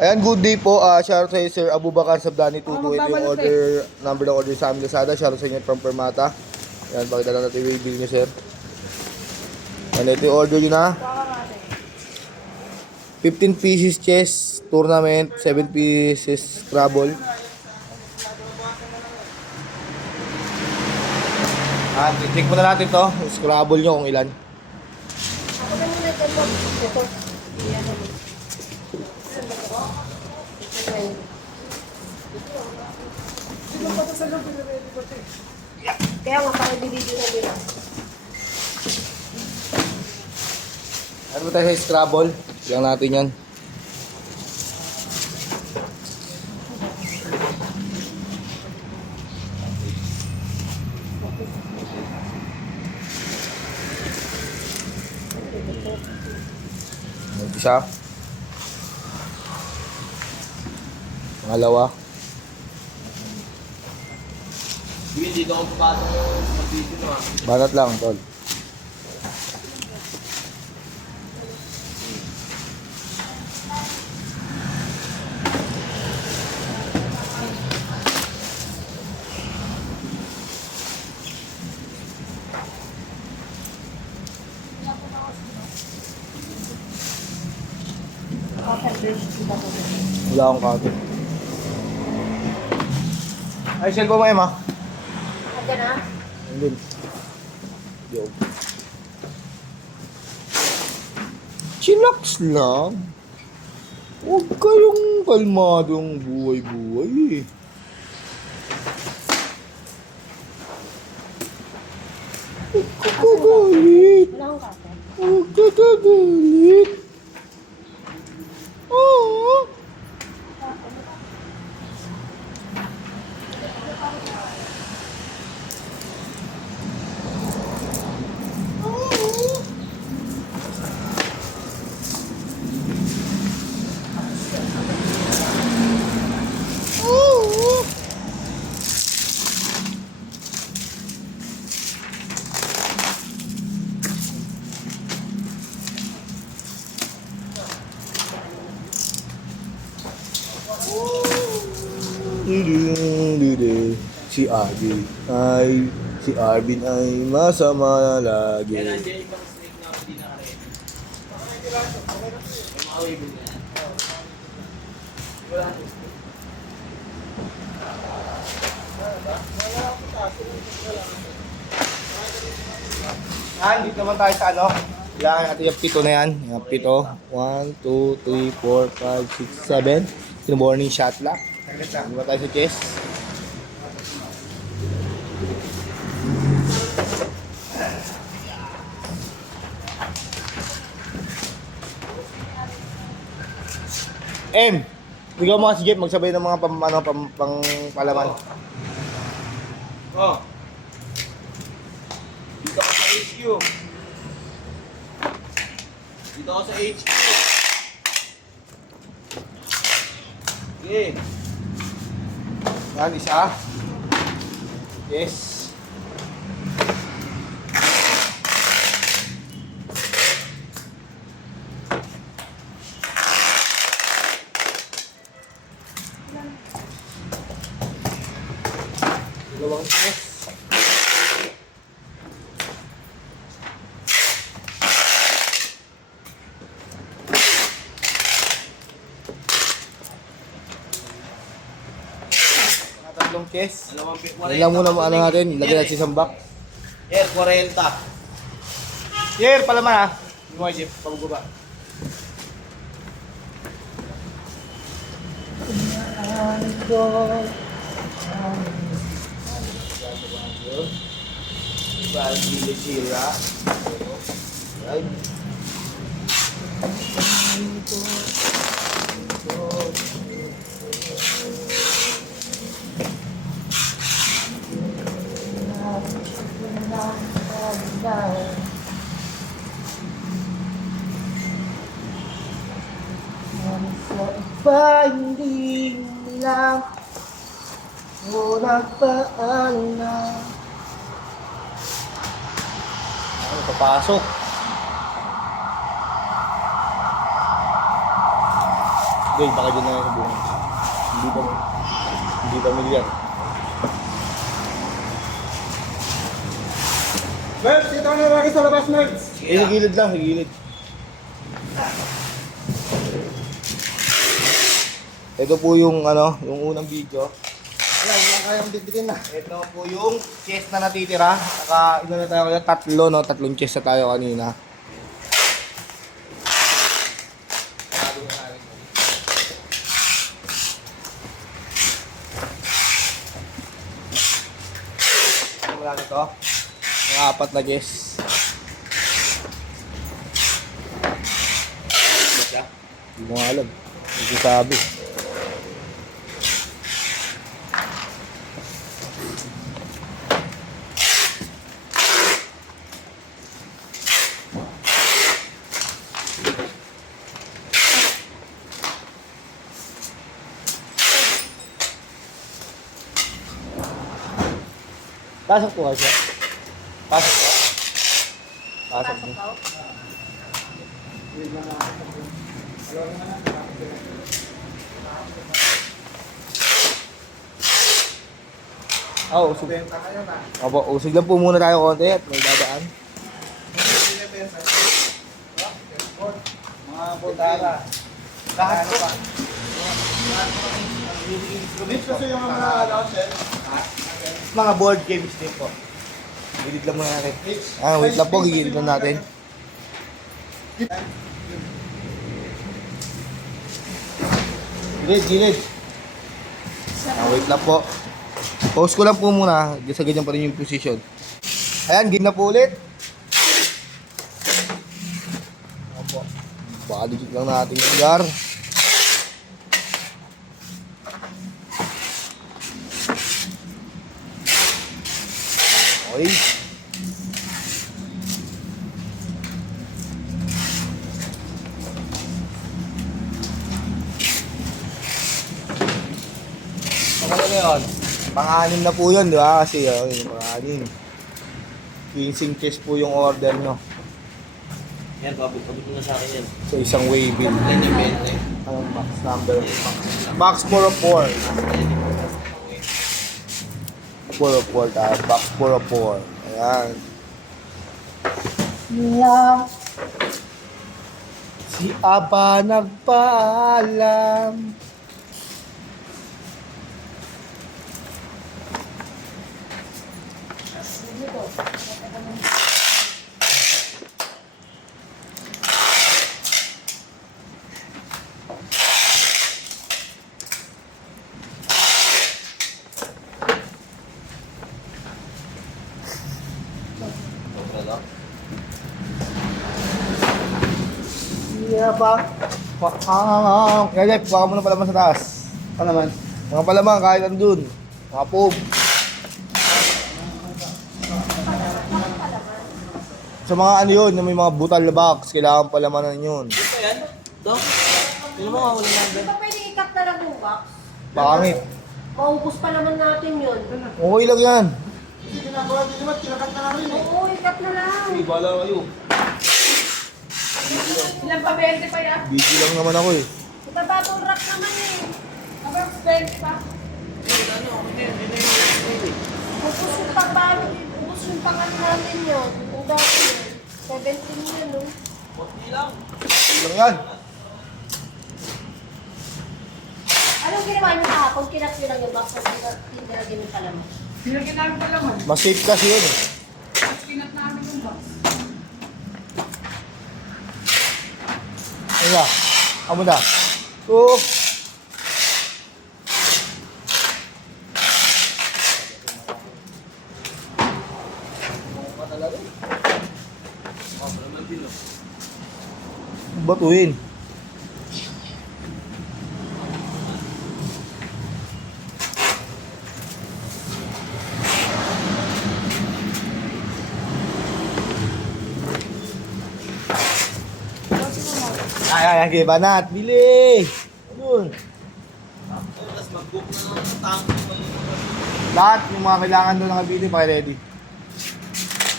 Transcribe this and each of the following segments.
Ayan, good day po. Shoutout sa iyo, Sir Abubakar Sabdani 228 yung order, number ng order sa amin Lazada. Shoutout sa inyo from Permata. Ayan, pakita lang natin yung bill niyo, sir. Ano ito yung order nyo na? 15 pieces chess tournament, 7 pieces Scrabble. Check muna natin to. Scrabble nyo kung ilan. Kaya nga parang bibidyo na nila. Ano ba tayo sa Scrabble? Lang natin yan. Isa. Pangalawa. Hindi dito ako papasok sa video na. Banat lang, tol. Wala akong copy. Ay, cellphone mo, Emma. Aga na? Andun. Yo. Chillax lang. Huwag kayong kalmadong buhay-buhay eh. Huwag ka kagalit. Wala akong kape. Huwag ka kagalit. Oo. Si Arvin ay masama lagi. Yan nandiyan ibang steak na hindi nakaready. Maawi mo yan. Wala. Dito naman tayo sa ano? Kailangan natin yung pito na yan. Yung pito. 1, 2, 3, 4, 5, 6, 7. Yung morning shot lang. Dito ba tayo sa chess? Bigyan mo kasi Jeff, magsabay ng mga palaman. Oh. Dito ako sa HQ. Dito ako sa HQ. Okay. Yan, isa. Yes. Dalawang yes. Tatlong chess. Yan lang muna ano natin, ilagay natin sa sambak. Air 40. Here, palaman ha. Hindi mo Jeff, pababa. Baldi sira. Right. Pa hindi lang mo nagpaalam. Ano, papasok. Guys, baka dyan na yan sa bunga. Hindi pa million. Merz, dito ka na lagi sa labas, Merz. Sa gilid lang, sa gilid. Ito po yung yung unang video. Wala kayang ditikin na. Ito po yung chest na natitira. Saka na tayo kanina, tatlong chest na tayo kanina. Wala nito. Mga 4 na chest. Hindi mo nga alam. Hindi sabi. Pasok po kasi. Pasok po. Pasok po. Usog. Opo, usog lang po muna tayo konti at may dadaan. Mga botara. Lahat po. Mitch, kasi yung mga sir. Mga board games din po. Gilid lang muna natin. Wait lang po, gigilid lang natin. Gilid. Wait lang po. Pause ko lang po muna. Sa ganyan pa rin yung position. Ayan, game na po ulit. Opo. Baka digit lang natin yung jar. Okay. Ano na yun? Pang-anim na po yun, di ba? Kasi yung pang-anim. 15 case po yung order nyo. Yan, pabot mo na sa akin yan. So isang waving. Yan yung 20. Anong box number? Box 404. 404 tayo. Box 404. Ayan. Si Aba nagpaalam. Yeah, ba? Kaya, baka mo na palaman sa taas. Palaman. Mga palaman, kahit andun. Mga pub. Sa mga ano yun, yung may mga butal na box, kailangan palamanan yun. Ito yan? Ito? Tignan mo nga, wala na. Di ba pwede i-cut na lang yung box? Pangit. Maubos pa naman natin yun. Okay lang yan. Hindi ginagawa din naman, kinakat na namin eh. Oo, i-cut na lang. Sige, bala kayo. Ilang pa 20 pa yan? Busy lang naman ako eh. Itababong rack naman eh. Abang 20 pa. Ubus yung pagbago, ubus yung pangan natin yun. Yung dati yun. 17 yun, no? Kunti lang. Okay lang yan. Anong ginawa niyo kahapon? Kinat nyo lang yung box na tinilagyan yung palaman. Sinagyan namin pa laman. Mas safe kasi yun eh. Tapos kinat namin yung box. Ano na? Amo na. So, batuin. Ay, banat. Bili! Ayun. Tapos mag-book na lang ng tango. Lahat yung mga kailangan doon nakabili, pa-ready.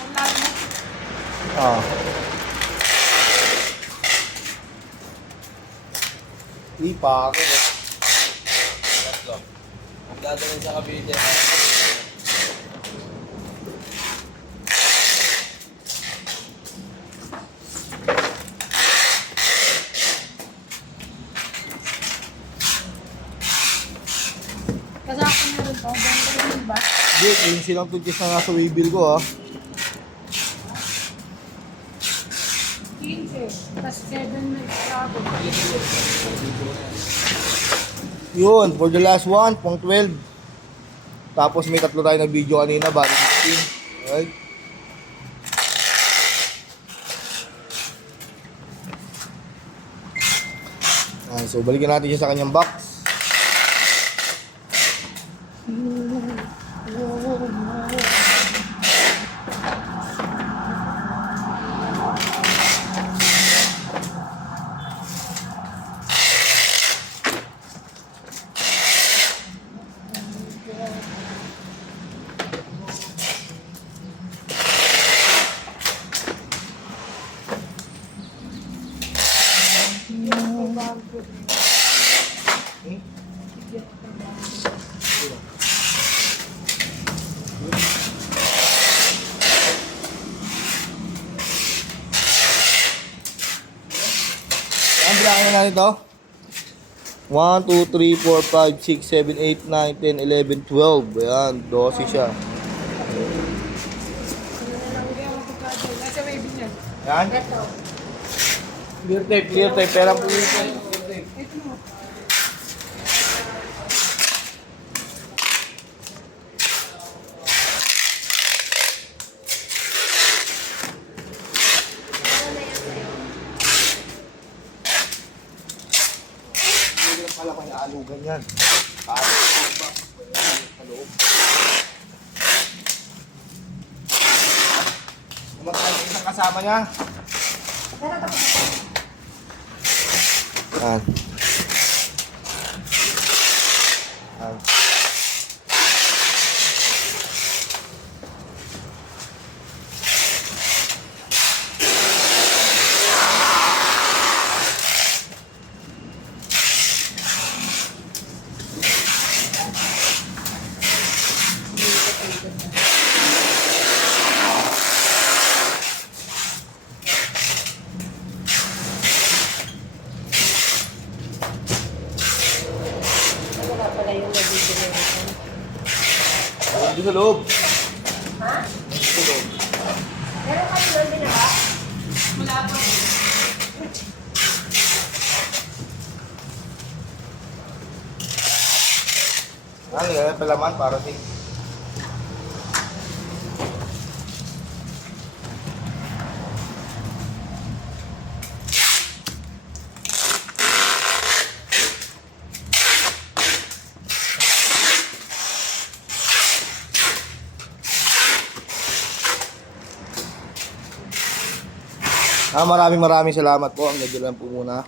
Ang lalo mo. Oo. Lipa ako. Tatlo. Magdadalhin sa Cavite. Kasi ako meron pa. Ganda rin ba? Hindi, yung silang tugis na nasa waybill ko ah. 15. Tapos 7 na travel. Yun, for the last one, pang 12. Tapos may tatlo tayo na video kanina, bali 16. Alright. So balikan natin siya sa kanyang box. Ang bilangin na natin ito. 1, 2, 3, 4, 5, 6, 7, 8, 9, 10, 11, 12. Ayan, 12 siya. Nasa waving yan. Ayan. Ito. Clear tape. Pera po yun. Ito mo. Hindi lang pala kaya alugan yan. Sa loob. Kumakain ng isang kasama niya. Yan. Yan. Ano nga pala yung nabibili nito? Doon sa loob. Ha? Sa loob. Meron kayo doon din ba? Wala pa. Yan, nilagay pa laman para sa maraming salamat po. Ang ganyan lang po muna.